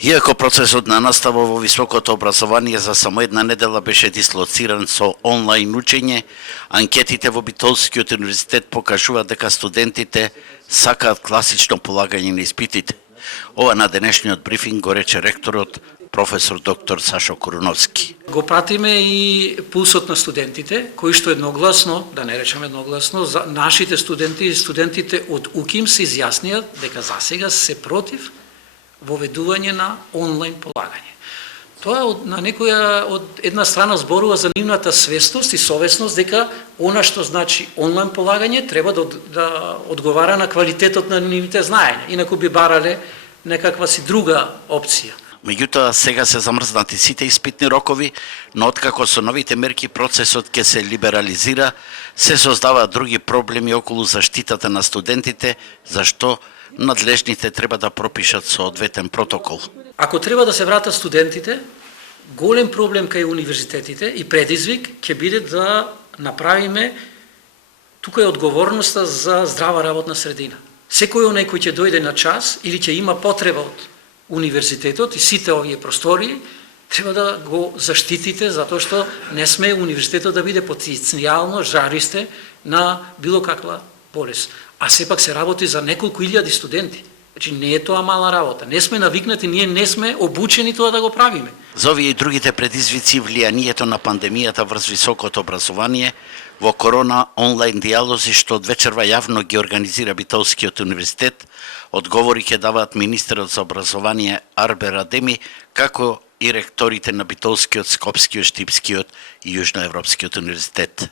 Иако процесот на настава во високото образование за само една недела беше дислоциран со онлайн учење, анкетите во Битолскиот универзитет покажуваат дека студентите сакаат класично полагање на испитите. Ова на денешниот брифинг го рече ректорот професор доктор Сашо Коруновски. Го пратиме и пулсот на студентите, кои што едногласно, да не речеме едногласно, за нашите студенти и студентите од УКИМ се изјаснија дека засега се против воведување на онлайн полагање. Тоа на некоја од една страна зборува за нивната свесност и совесност дека она што значи онлайн полагање треба да одговара на квалитетот на нивните знаења, инаку би барале некаква си друга опција. Меѓутоа, сега се замрзнати сите испитни рокови, но откако со новите мерки процесот ќе се либерализира, се создаваат други проблеми околу заштитата на студентите, зашто надлежните треба да пропишат соодветен протокол. Ако треба да се вратат студентите, голем проблем кај универзитетите и предизвик ќе биде да направиме тука е одговорноста за здрава работна средина. Секој оној кој ќе дојде на час или ќе има потреба од универзитетот и сите овие простории, треба да го заштитите затоа што не сме универзитетот да биде потенцијално жаристе на било каква болест. А сепак се работи за неколку илјади студенти. Значи не е тоа мала работа. Не сме навикнати, ние не сме обучени тоа да го правиме. За овие и другите предизвици влијанието на пандемијата врз високото образование во корона онлайн диалози што од вечерва јавно ги организира Битолскиот универзитет, одговори ќе даваат министерот за образование Арбер Адеми, како и ректорите на Битолскиот, Скопскиот, Штипскиот и Јужноевропскиот универзитет.